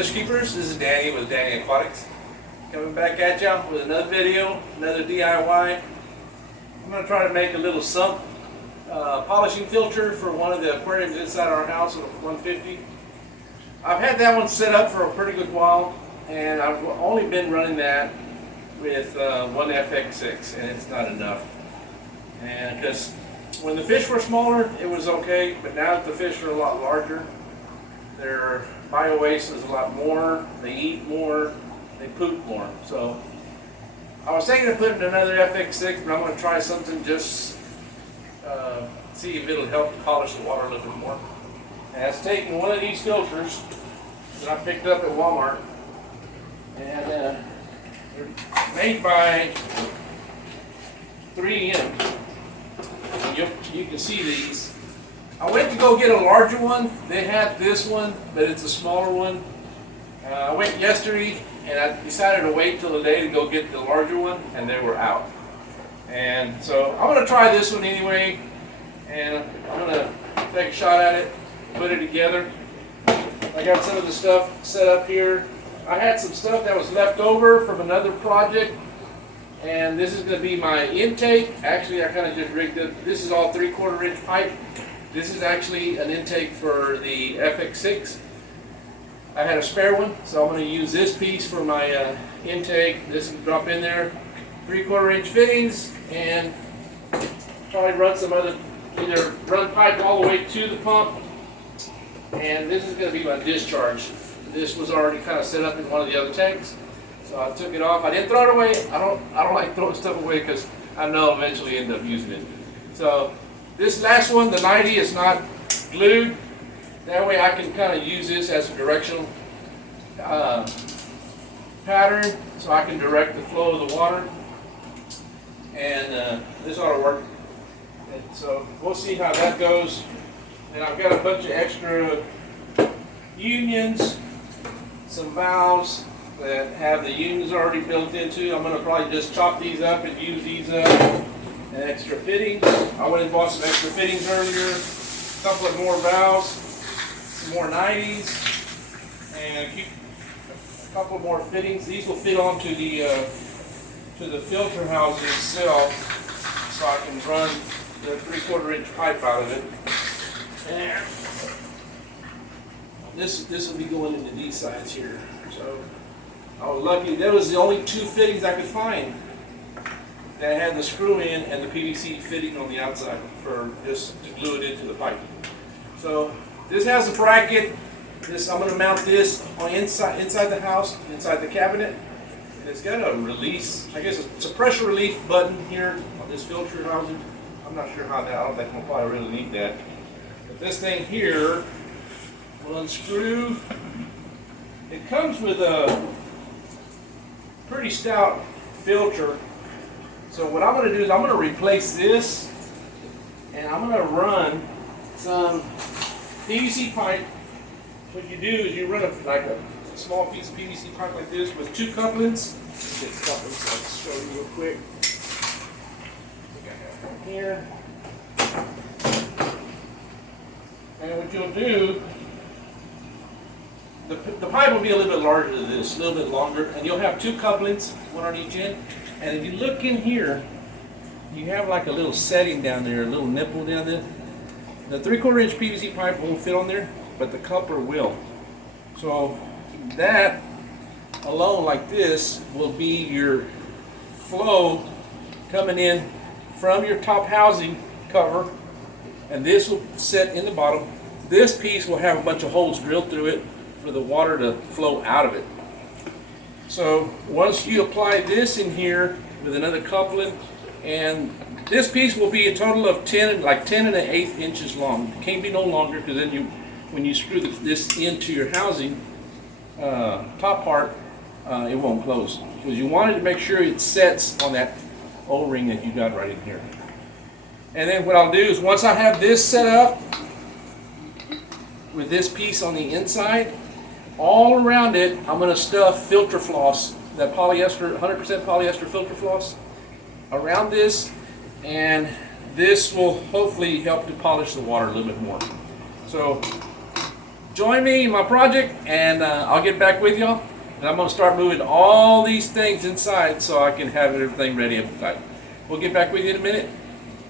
Fish Keepers, this is Danny with Danny Aquatics. Coming back at you with another video, another DIY. I'm going to try to make a little sump polishing filter for one of the aquariums inside our house of 150. I've had that one set up for a pretty good while, and I've only been running that with one FX6, and it's not enough. And because when the fish were smaller, it was okay, but now that the fish are a lot larger, their bio-waste is a lot more, they eat more, they poop more. So I was thinking of putting another FX6, but I'm going to try something just see if it'll help polish the water a little bit more. And it's taking one of these filters that I picked up at Walmart, and they're made by 3M. You can see these. I went to go get a larger one. They had this one, but it's a smaller one. I went yesterday, and I decided to wait till the day to go get the larger one, and they were out. And so I'm going to try this one anyway, and I'm going to take a shot at it, put it together. I got some of the stuff set up here. I had some stuff that was left over from another project, and this is going to be my intake. Actually, I kind of just rigged it. This is all 3/4 inch pipe. This is actually an intake for the FX6. I had a spare one, so I'm going to use this piece for my intake. This will drop in there. 3/4 inch fittings, and probably run some other, either run pipe all the way to the pump. And this is going to be my discharge. This was already kind of set up in one of the other tanks, so I took it off. I didn't throw it away. I don't like throwing stuff away because I know I'll eventually end up using it. So this last one, the 90, is not glued. That way I can kind of use this as a directional pattern, so I can direct the flow of the water. And this ought to work. And so we'll see how that goes. And I've got a bunch of extra unions, some valves that have the unions already built into. I'm going to probably just chop these up and use these up. And extra fittings. I went and bought some extra fittings earlier. A couple of more valves, some more 90s, and a couple more fittings. These will fit onto the filter housing itself, so I can run the 3/4 inch pipe out of it. And this will be going into these sides here. So I was lucky. That was the only two fittings I could find that had the screw in and the PVC fitting on the outside for just to glue it into the pipe. So this has a bracket. I'm going to mount this on inside the house, inside the cabinet. And it's got a release. I guess it's a pressure relief button here on this filter housing. I'm not sure how that. I don't think we'll probably really need that. But this thing here will unscrew. It comes with a pretty stout filter. So what I'm going to do is I'm going to replace this, and I'm going to run some PVC pipe. What you do is you run like a small piece of PVC pipe like this with two couplings. Let's get couplings, so I'll show you real quick. I think I have one here. And what you'll do, the pipe will be a little bit larger than this, a little bit longer, and you'll have two couplings, one on each end. And if you look in here, you have like a little setting down there, a little nipple down there. The 3/4 inch PVC pipe won't fit on there, but the coupler will. So that alone, like this, will be your flow coming in from your top housing cover, and this will sit in the bottom. This piece will have a bunch of holes drilled through it for the water to flow out of it. So once you apply this in here with another coupling, and this piece will be a total of 10 1/8 inches long. It can't be no longer, because then when you screw this into your housing top part, it won't close. Because you wanted to make sure it sets on that O-ring that you got right in here. And then what I'll do is, once I have this set up with this piece on the inside, all around it, I'm going to stuff filter floss, that polyester, 100% polyester filter floss, around this, and this will hopefully help to polish the water a little bit more. So join me in my project, and I'll get back with y'all. And I'm gonna start moving all these things inside so I can have everything ready inside. We'll get back with you in a minute,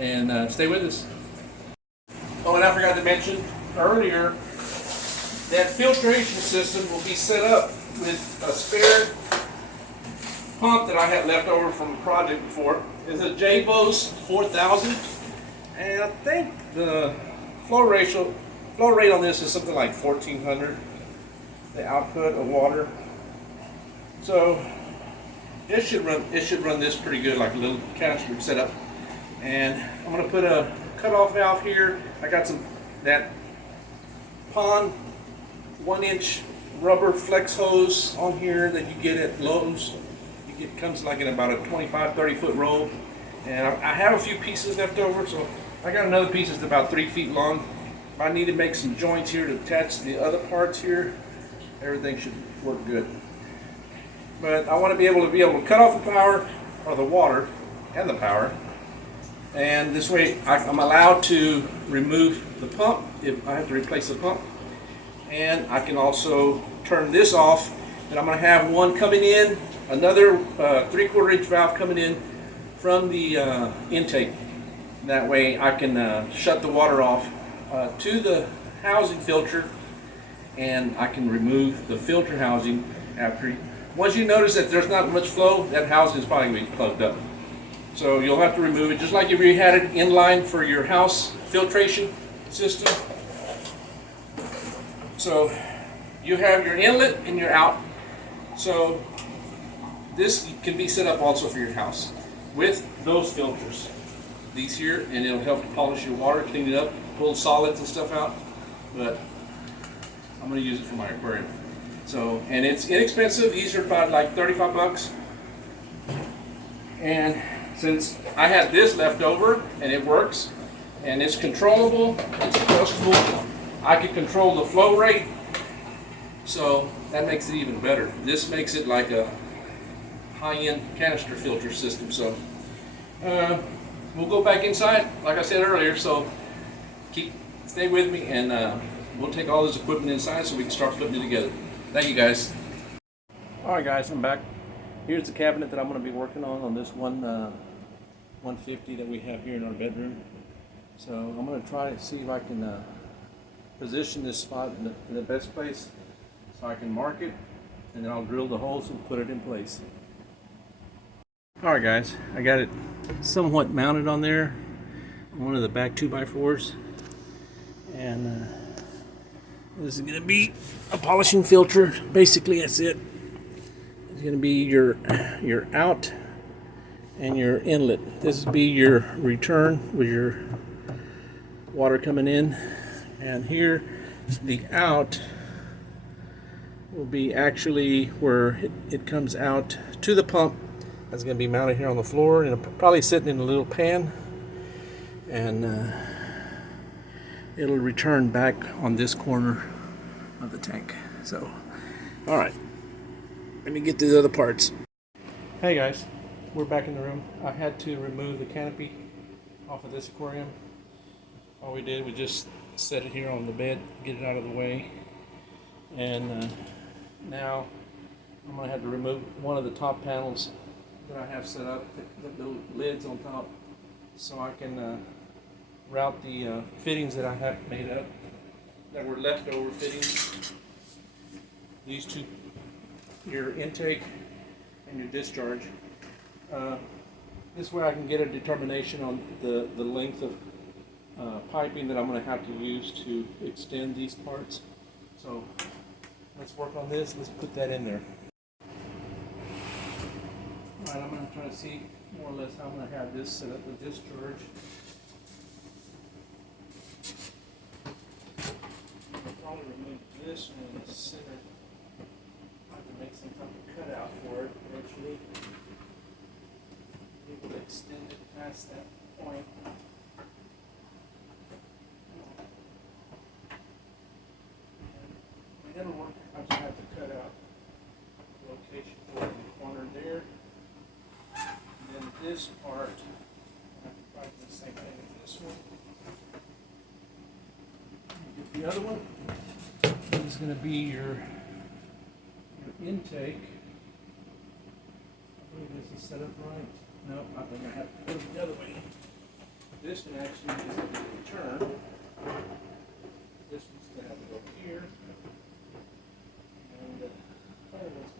and stay with us. Oh, and I forgot to mention earlier that filtration system will be set up with a spare pump that I had left over from the project before. It's a jebao 4000, and I think the flow rate on this is something like 1400. The output of water. So it should run this pretty good, like a little canister setup. And I'm gonna put a cutoff valve here. I got that pond 1-inch rubber flex hose on here that you get at Lowe's. It comes like in about a 25-30 foot roll. And I have a few pieces left over, so I got another piece that's about 3 feet long. If I need to make some joints here to attach the other parts here, everything should work good. But I want to be able to cut off the power, or the water and the power, and this way I'm allowed to remove the pump if I have to replace the pump, and I can also turn this off. And I'm going to have one coming in, another 3/4 inch valve coming in from the intake. That way I can shut the water off to the housing filter, and I can remove the filter housing after. Once you notice that there's not much flow, that housing is probably going to be plugged up. So you'll have to remove it, just like if you had it in line for your house filtration system. So you have your inlet and your out. So this can be set up also for your house with those filters. These here, and it'll help to polish your water, clean it up, pull solids and stuff out. But I'm going to use it for my aquarium. So, and it's inexpensive. These are about like 35 bucks. And since I had this left over and it works and it's controllable, it's adjustable, I can control the flow rate. So that makes it even better. This makes it like a high-end canister filter system. So we'll go back inside, like I said earlier. So stay with me, and we'll take all this equipment inside so we can start putting it together. Thank you, guys. All right, guys, I'm back. Here's the cabinet that I'm going to be working on this 150 that we have here in our bedroom. So I'm going to try to see if I can position this spot in the best place, so I can mark it, and then I'll drill the holes and put it in place. Alright guys, I got it somewhat mounted on there on one of the back 2x4s, and this is going to be a polishing filter. Basically that's it. It's going to be your out and your inlet. This will be your return with your water coming in, and here the out will be actually where it comes out to the pump. That's going to be mounted here on the floor, and it'll probably sitting in a little pan, and it'll return back on this corner of the tank. So, all right, let me get to the other parts. Hey guys, we're back in the room. I had to remove the canopy off of this aquarium. All we did was just set it here on the bed, get it out of the way, and now I'm going to have to remove one of the top panels that I have set up, the lids on top, so I can route the fittings that I have made up that were leftover fittings. These two, your intake and your discharge. This way I can get a determination on the length of piping that I'm going to have to use to extend these parts. So let's work on this. Let's put that in there. Alright, I'm going to try to see more or less how I'm going to have this set up, the discharge. I'll probably remove this one in the center. I have to make some type of cutout for it eventually. Be able to extend it past that point. And it'll work. I just have to cut out the location for it in the corner there. And then this part, I have to probably do the same thing with this one. Get the other one. This is going to be your intake. I believe this is set up right. No, I think I have to put it the other way. This one actually is going to return. This one's going to have to go here. And other one's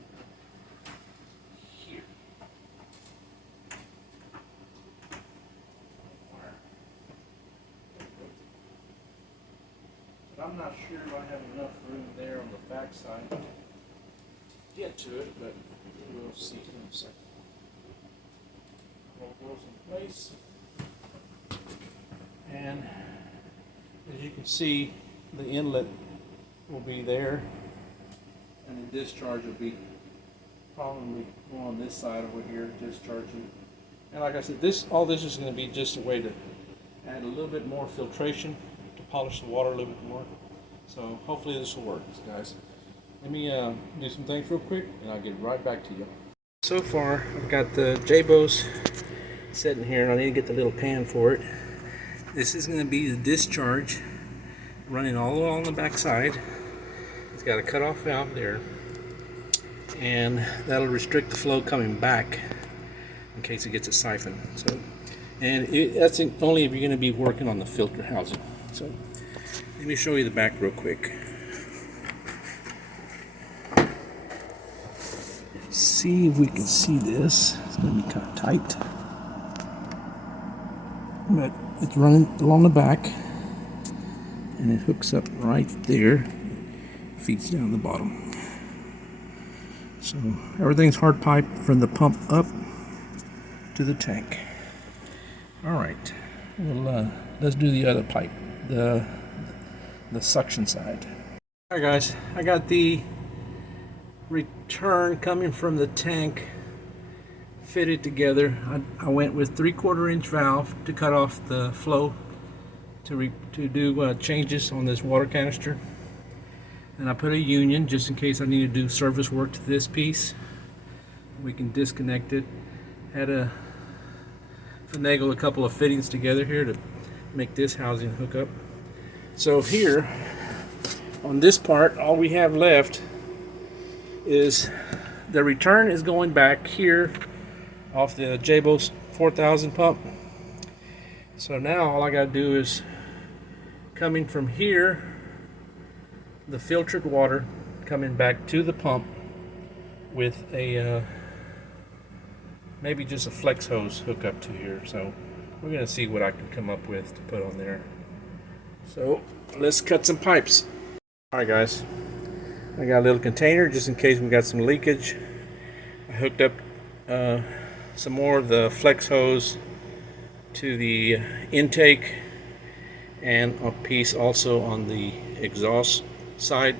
here. But I'm not sure if I have enough room there on the back side to get to it, but we'll see in a second. All goes in place. And as you can see, the inlet will be there, and the discharge will be probably more on this side over here, discharging. And like I said, all this is going to be just a way to add a little bit more filtration to polish the water a little bit more. So hopefully this will work, guys. Let me do some things real quick, and I'll get right back to you. So far, I've got the jebos sitting here, and I need to get the little pan for it. This is going to be the discharge running all along the back side. It's got a cutoff valve there, and that'll restrict the flow coming back in case it gets a siphon. So, and that's only if you're going to be working on the filter housing. So let me show you the back real quick. See if we can see this. It's going to be kind of tight, but it's running along the back, and it hooks up right there, feeds down the bottom. So everything's hard pipe from the pump up to the tank. All right, well, let's do the other pipe, the suction side. All right, guys, I got the return coming from the tank fitted together. I went with 3/4 inch valve to cut off the flow to do changes on this water canister, and I put a union just in case I need to do service work to this piece. We can disconnect it. Had to finagle a couple of fittings together here to make this housing hook up. So here on this part, all we have left is the return is going back here off the jebao 4000 pump. So now all I got to do is coming from here, the filtered water coming back to the pump with a maybe just a flex hose hook up to here. So we're going to see what I can come up with to put on there. So let's cut some pipes. Alright guys, I got a little container just in case we got some leakage. I hooked up some more of the flex hose to the intake, and a piece also on the exhaust side.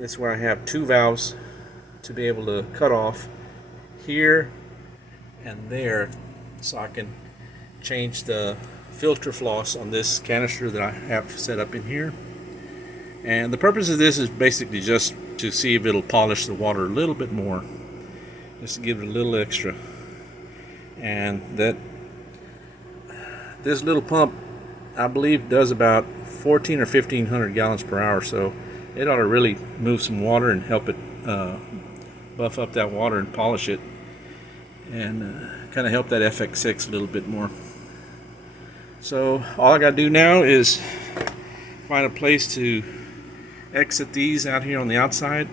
That's where I have 2 valves to be able to cut off here and there, so I can change the filter floss on this canister that I have set up in here. And the purpose of this is basically just to see if it'll polish the water a little bit more, just to give it a little extra. And that this little pump, I believe, does about 14 or 1500 gallons per hour, so it ought to really move some water and help it buff up that water and polish it, and kind of help that FX6 a little bit more. So all I got to do now is find a place to exit these out here on the outside,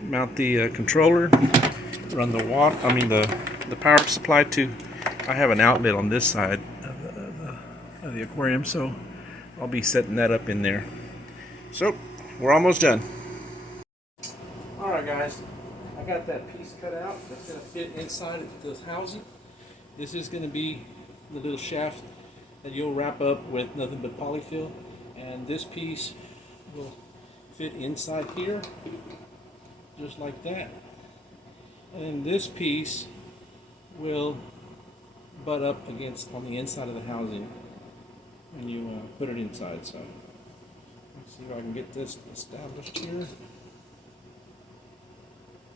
mount the controller, run the the power supply to. I have an outlet on this side of the aquarium, so I'll be setting that up in there. So we're almost done. All right, guys, I got that piece cut out. That's going to fit inside the housing. This is going to be the little shaft that you'll wrap up with nothing but polyfil, and this piece will fit inside here just like that, and then this piece will butt up against on the inside of the housing when you put it inside. So let's see if I can get this established here.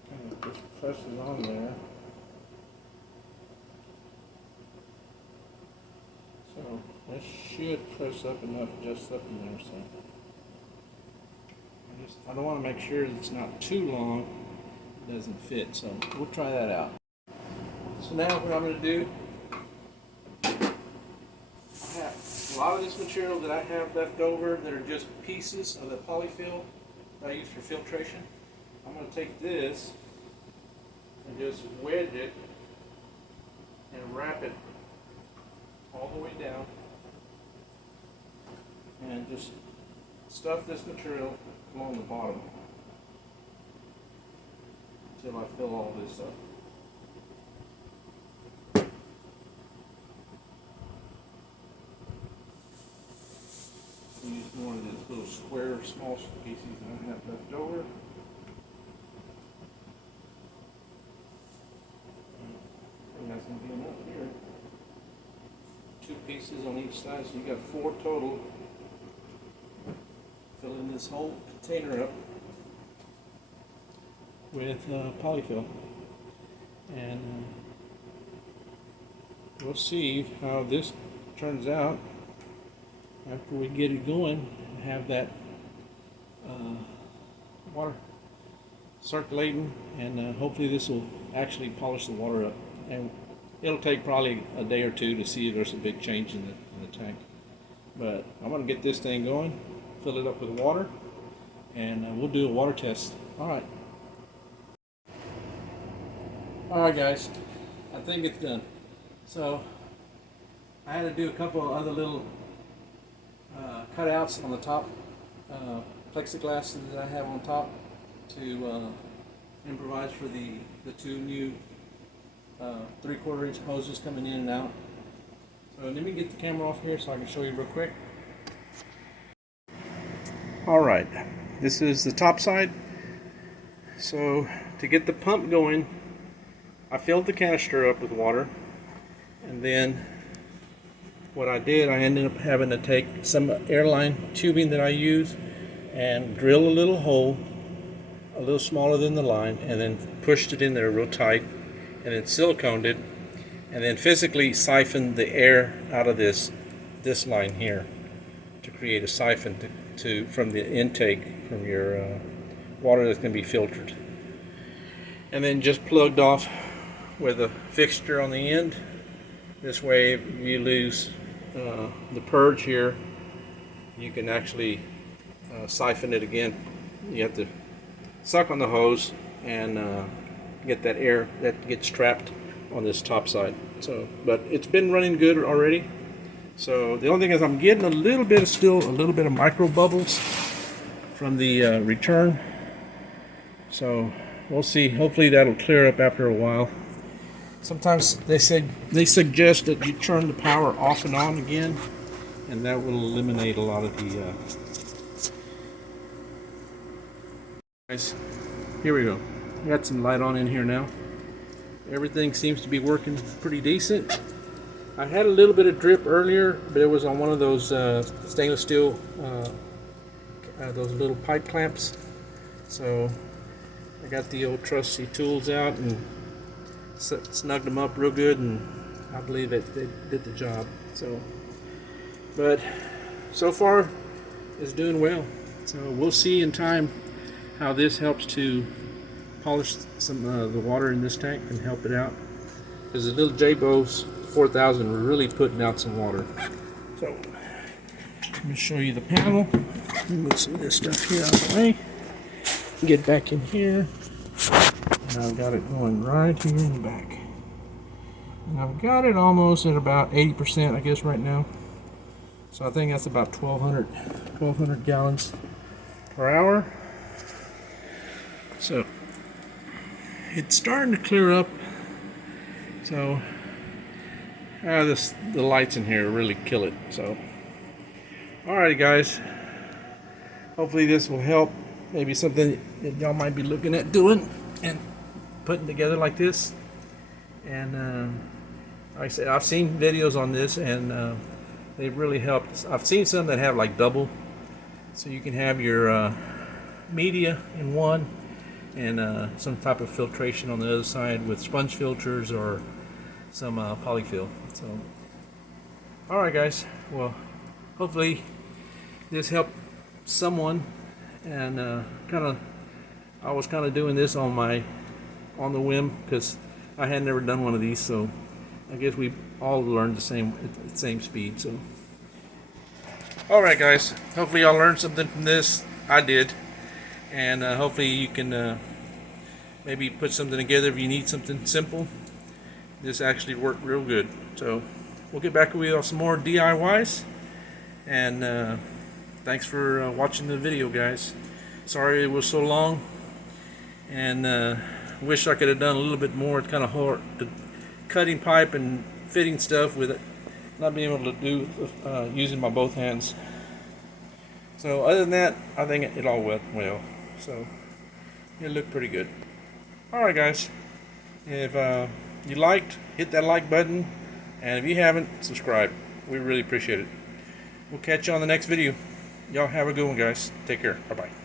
Kind of just press it on there. So that should press up enough just up in there. So I don't want to make sure it's not too long, it doesn't fit, so we'll try that out. So now what I'm going to do, I have a lot of this material that I have left over that are just pieces of the polyfil that I use for filtration. I'm going to take this and just wedge it and wrap it all the way down and just stuff this material along the bottom until I fill all this up. Use more of these little square, small pieces that I have left over. That's going to be enough here. 2 pieces on each side, so you got 4 total. Filling this whole container up with polyfil, and we'll see how this turns out after we get it going and have that water circulating, and hopefully this will actually polish the water up. And it'll take probably a day or 2 to see if there's a big change in the tank. But I'm going to get this thing going, fill it up with water, and we'll do a water test. Alright. Alright guys, I think it's done. So I had to do a couple of other little cutouts on the top, plexiglass that I have on top to improvise for the 2 new 3/4 inch hoses coming in and out. So let me get the camera off here so I can show you real quick. Alright, this is the top side. So to get the pump going, I filled the canister up with water, and then what I did, I ended up having to take some airline tubing that I use and drill a little hole a little smaller than the line, and then pushed it in there real tight, and then siliconed it, and then physically siphoned the air out of this line here to create a siphon from the intake from your water that's going to be filtered. And then just plugged off with a fixture on the end. This way, if you lose the purge here, you can actually siphon it again. You have to suck on the hose and get that air that gets trapped on this top side. So, but it's been running good already. So the only thing is I'm getting still a little bit of micro bubbles from the return. So we'll see. Hopefully that'll clear up after a while. Sometimes they suggest that you turn the power off and on again, and that will eliminate a lot of the guys. Here we go. Got some light on in here now. Everything seems to be working pretty decent. I had a little bit of drip earlier, but it was on one of those stainless steel those little pipe clamps. So I got the old trusty tools out and snugged them up real good, and I believe that they did the job. So, but so far it's doing well. So we'll see in time how this helps to polish some the water in this tank and help it out, because the little jebao 4000 were really putting out some water. So let me show you the panel. Move some of this stuff here out of the way. Get back in here. And I've got it going right here in the back. And I've got it almost at about 80%, I guess, right now. So I think that's about 1,200 gallons per hour. So it's starting to clear up. So the lights in here really kill it. So alrighty guys, hopefully this will help. Maybe something that y'all might be looking at doing and putting together like this. And like I said, I've seen videos on this, and they've really helped. I've seen some that have like double, so you can have your media in one and some type of filtration on the other side with sponge filters or some polyfil. So alright guys, well, hopefully this helped someone and I was kind of doing this on the whim because I had never done one of these, so I guess we all learned at the same speed. So, all right, guys. Hopefully, y'all learned something from this. I did, and hopefully, you can maybe put something together if you need something simple. This actually worked real good. So, we'll get back with you some more DIYs, and thanks for watching the video, guys. Sorry it was so long, and wish I could have done a little bit more. It's kind of hard, the cutting pipe and fitting stuff with it, not being able to do using my both hands. So other than that, I think it all went well. So it looked pretty good. Alright, guys, if you liked, hit that like button, and if you haven't, subscribe. We really appreciate it. We'll catch you on the next video. Y'all have a good one, guys. Take care. Bye bye.